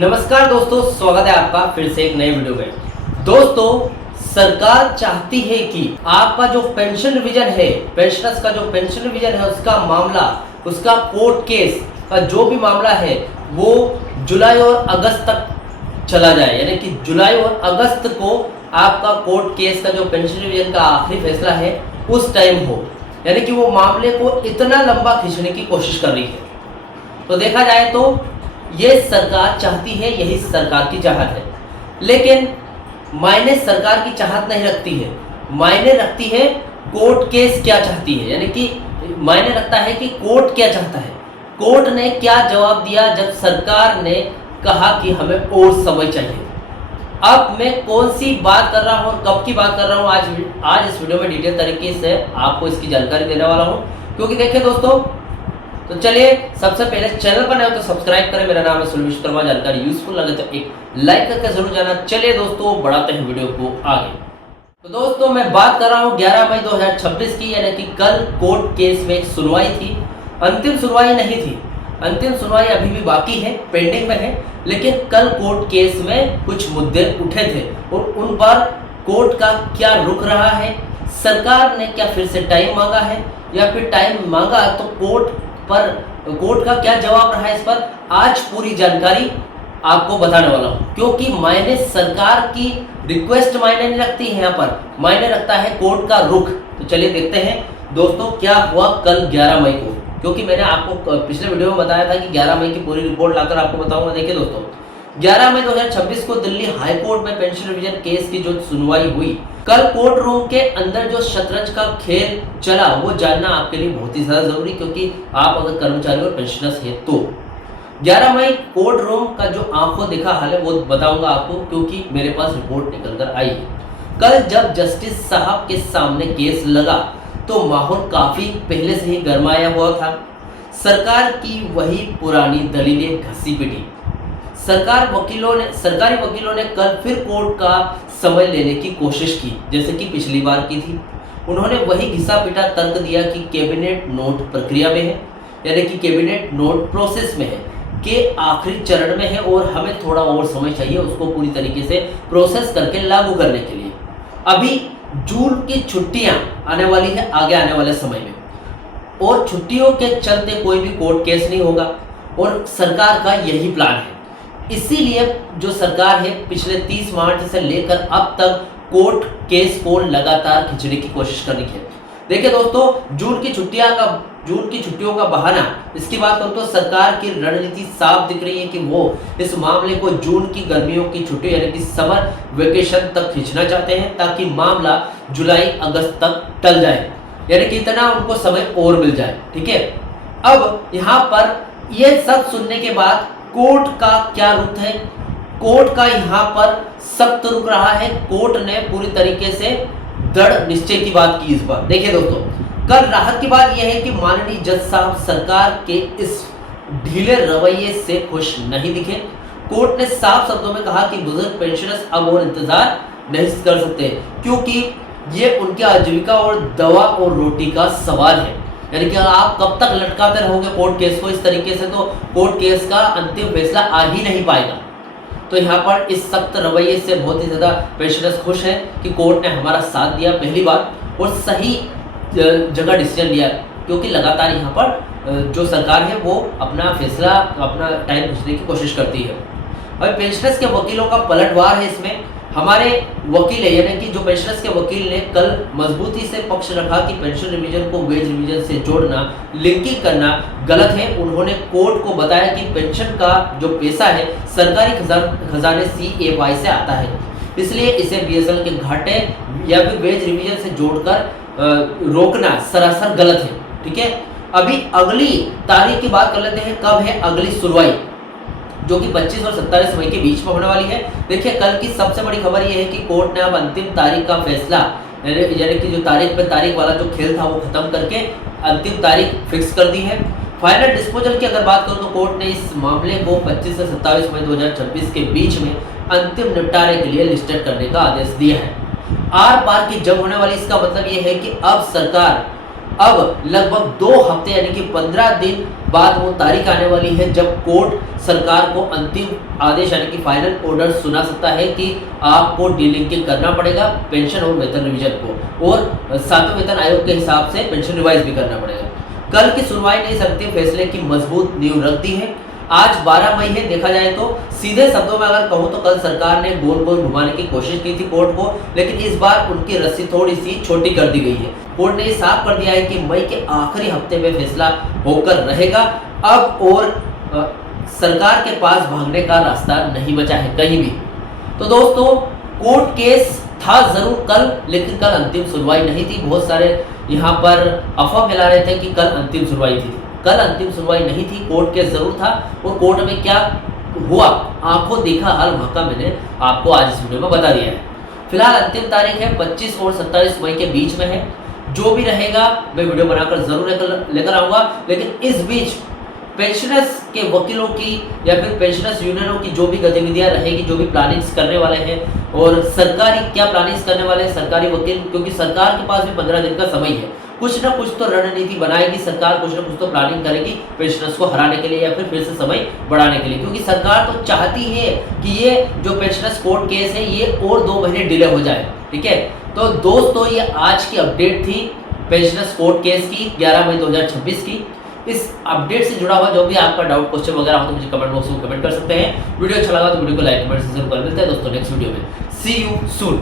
नमस्कार दोस्तों, स्वागत है आपका फिर से एक नए वीडियो में। दोस्तों, सरकार चाहती है कि आपका जो पेंशन रिवीजन है, पेंशनर्स का जो पेंशन रिवीजन है उसका मामला, उसका कोर्ट केस का जो भी मामला है वो जुलाई और अगस्त तक चला जाए। यानी कि जुलाई और अगस्त को आपका कोर्ट केस का जो पेंशन रिवीजन का आखिरी फैसला है उस टाइम हो। यानी कि वो मामले को इतना लंबा खींचने की कोशिश कर रही है। तो देखा जाए तो ये सरकार चाहती है, यही सरकार की चाहत है। लेकिन मायने सरकार की चाहत नहीं रखती है, मायने रखती है कोर्ट केस क्या चाहती है। यानी कि मायने रखता है कि कोर्ट क्या चाहता है, कोर्ट ने क्या जवाब दिया जब सरकार ने कहा कि हमें और समय चाहिए। अब मैं कौन सी बात कर रहा हूँ और कब की बात कर रहा हूँ, आज इस वीडियो में डिटेल तरीके से आपको इसकी जानकारी देने वाला हूँ। क्योंकि देखिए दोस्तों, तो चलिए सबसे पहले चैनल पर नए हो तो सब्सक्राइब करें। मेरा नाम है सुनील विश्वकर्मा। जानकारी यूजफुल लगे तो एक लाइक करके जरूर जाना। चलिए दोस्तों, बढ़ाते हैं वीडियो को आगे। तो दोस्तों, मैं बात कर रहा हूँ 11 मई 2026 की। यानी कि कल कोर्ट केस में एक सुनवाई थी। अंतिम सुनवाई नहीं थी, अंतिम सुनवाई अभी भी बाकी है, पेंडिंग में है। लेकिन कल कोर्ट केस में कुछ मुद्दे उठे थे और उन पर कोर्ट का क्या रुख रहा है, सरकार ने क्या फिर से टाइम मांगा है, या फिर टाइम मांगा तो कोर्ट का क्या जवाब रहा है, इस पर आज पूरी जानकारी आपको बताने वाला हूं। क्योंकि मायने सरकार की रिक्वेस्ट मायने नहीं रखती है, यहाँ पर मायने रखता है कोर्ट का रुख। तो चलिए देखते हैं दोस्तों क्या हुआ कल 11 मई को। क्योंकि मैंने आपको पिछले वीडियो में बताया था कि 11 मई की पूरी रिपोर्ट लाकर आपको बताऊंगा। देखिए दोस्तों, 11 मई 2026 को दिल्ली हाई कोर्ट में पेंशन रिवीजन केस की जो सुनवाई हुई, कल कोर्ट रूम के अंदर जो शतरंज का खेल चला वो जानना आपके लिए बहुत ही ज्यादा जरूरी। क्योंकि आप अगर कर्मचारी और पेंशनर्स हैं तो 11 मई कोर्ट रूम का जो आंखों देखा हाल है वो बताऊंगा आपको, क्योंकि मेरे पास रिपोर्ट निकल कर आई है। कल जब जस्टिस साहब के सामने केस लगा तो माहौल काफी पहले से ही गरमाया हुआ था। सरकार की वही पुरानी दलीलें घसी पिटी। सरकारी वकीलों ने कल फिर कोर्ट का समय लेने की कोशिश की, जैसे कि पिछली बार की थी। उन्होंने वही घिसा पिटा तर्क दिया कि कैबिनेट नोट प्रक्रिया में है, यानी कि कैबिनेट नोट प्रोसेस में है, के आखिरी चरण में है और हमें थोड़ा और समय चाहिए उसको पूरी तरीके से प्रोसेस करके लागू करने के लिए। अभी जून की छुट्टियां आने वाली है आगे आने वाले समय में, और छुट्टियों के चलते कोई भी कोर्ट केस नहीं होगा, और सरकार का यही प्लान है। इसीलिए जो सरकार है पिछले 30 मार्च से लेकर अब तक कोर्ट केस को लगातार खींचने की कोशिश कर रही है। देखिए दोस्तों, जून की छुट्टियों का बहाना, इसकी बात करूं तो सरकार की रणनीति साफ दिख रही है कि वो इस मामले को जून की गर्मियों की छुट्टी यानी कि समर वेकेशन तक खींचना चाहते हैं, ताकि मामला जुलाई अगस्त तक टल जाए, यानी कि इतना उनको समय और मिल जाए। ठीक है, अब यहाँ पर यह सब सुनने के बाद कोर्ट का क्या रुख है, कोर्ट का यहाँ पर सख्त रुख रहा है। कोर्ट ने पूरी तरीके से दृढ़ निश्चय की बात की इस बार। देखिए दोस्तों, कल राहत की बात यह है कि माननीय जज साहब सरकार के इस ढीले रवैये से खुश नहीं दिखे। कोर्ट ने साफ शब्दों में कहा कि बुजुर्ग पेंशनर्स अब और इंतजार नहीं कर सकते, क्योंकि ये उनकी आजीविका और दवा और रोटी का सवाल है। यानी कि आप कब तक लटकाते रहोगे कोर्ट केस को इस तरीके से, तो कोर्ट केस का अंतिम फैसला आ ही नहीं पाएगा। तो यहाँ पर इस सख्त रवैये से बहुत ही ज़्यादा पेंशनर्स खुश हैं कि कोर्ट ने हमारा साथ दिया पहली बार, और सही जगह डिसीजन लिया। क्योंकि लगातार यहाँ पर जो सरकार है वो अपना फैसला, अपना टाइम खींचने की कोशिश करती है। और पेंशनर्स के वकीलों का पलटवार है इसमें। हमारे वकील है, यानी कि जो पेंशनर्स के वकील ने कल मजबूती से पक्ष रखा कि पेंशन रिवीजन को वेज रिवीजन से जोड़ना, लिंकिंग करना गलत है। उन्होंने कोर्ट को बताया कि पेंशन का जो पैसा है सरकारी खजाने CAY से आता है, इसलिए इसे BSNL के घाटे या फिर वेज रिवीजन से जोड़कर रोकना सरासर गलत है। ठीक है, अभी अगली तारीख की बात कर लेते हैं। कब है अगली सुनवाई, जो कि 25 और 27 मई के बीच में होने वाली है। देखिए, कल की सबसे बड़ी खबर यह है कि कोर्ट ने अब अंतिम तारीख का फैसला, यानी कि जो तारीख पे तारीख वाला जो खेल था वो खत्म करके अंतिम तारीख फिक्स कर दी है। फाइनल डिस्पोजल की अगर बात करूं तो कोर्ट ने इस मामले को 25 से 27 मई 2026 के बीच में अंतिम निपटारे के लिए लिस्टेड करने का आदेश दिया है। आर पार की जंग होने वाली, इसका मतलब यह है कि अब सरकार अब लगभग 2 हफ्ते यानी कि 15 दिन बाद वो तारीख आने वाली है जब कोर्ट सरकार को अंतिम आदेश यानी कि फाइनल ऑर्डर सुना सकता है कि आपको डीलिंकिंग करना पड़ेगा पेंशन और वेतन रिवीजन को, और 7वें वेतन आयोग के हिसाब से पेंशन रिवाइज भी करना पड़ेगा। कल की सुनवाई ने इस अंतिम फैसले की मजबूत नींव रख दी है। आज 12 मई है, देखा जाए तो सीधे शब्दों में अगर कहूं तो कल सरकार ने गोल गोल घुमाने की कोशिश की थी कोर्ट को, लेकिन इस बार उनकी रस्सी थोड़ी सी छोटी कर दी गई है। कोर्ट ने साफ कर दिया है कि मई के आखिरी हफ्ते में फैसला होकर रहेगा। अब और सरकार के पास भागने का रास्ता नहीं बचा है कहीं भी। तो दोस्तों, कोर्ट केस था जरूर कल, लेकिन कल अंतिम सुनवाई नहीं थी। बहुत सारे यहाँ पर अफवाह फैला रहे थे कि कल अंतिम सुनवाई थी। कल अंतिम सुनवाई नहीं थी, कोर्ट केस जरूर था। और कोर्ट में क्या हुआ, आंखों देखा हाल वहाँ का मैंने आपको आज इस वीडियो में बता दिया है। फिलहाल अंतिम तारीख है 25 और 27 मई के बीच में है। जो भी रहेगा मैं वीडियो बनाकर जरूर लेकर आऊँगा, लेकिन इस बीच पेंशनर्स के वकीलों की या फिर पेंशनर्स यूनियनों की जो भी गतिविधियां रहेगी, जो भी प्लानिंग्स करने वाले हैं, और सरकारी क्या प्लानिंग्स करने वाले हैं सरकारी वकील, क्योंकि सरकार के पास भी 15 दिन का समय है। कुछ ना कुछ तो रणनीति बनाएगी सरकार, कुछ ना कुछ तो प्लानिंग करेगी पेंशनर्स को हराने के लिए या फिर से समय बढ़ाने के लिए, क्योंकि सरकार तो चाहती है कि ये जो पेंशनर्स कोर्ट केस है ये और 2 महीने डिले हो जाए। ठीक है, तो दोस्तों ये आज की अपडेट थी पेंशनर्स कोर्ट केस की 11 मई 2026 की। इस अपडेट से जुड़ा हुआ जो भी आपका डाउट क्वेश्चन वगैरह हो तो मुझे कमेंट बॉक्स में कमेंट कर सकते हैं। वीडियो अच्छा लगा तो वीडियो को लाइक कमेंट से जरूर कर। मिलते हैं दोस्तों नेक्स्ट वीडियो में। सी यू सून।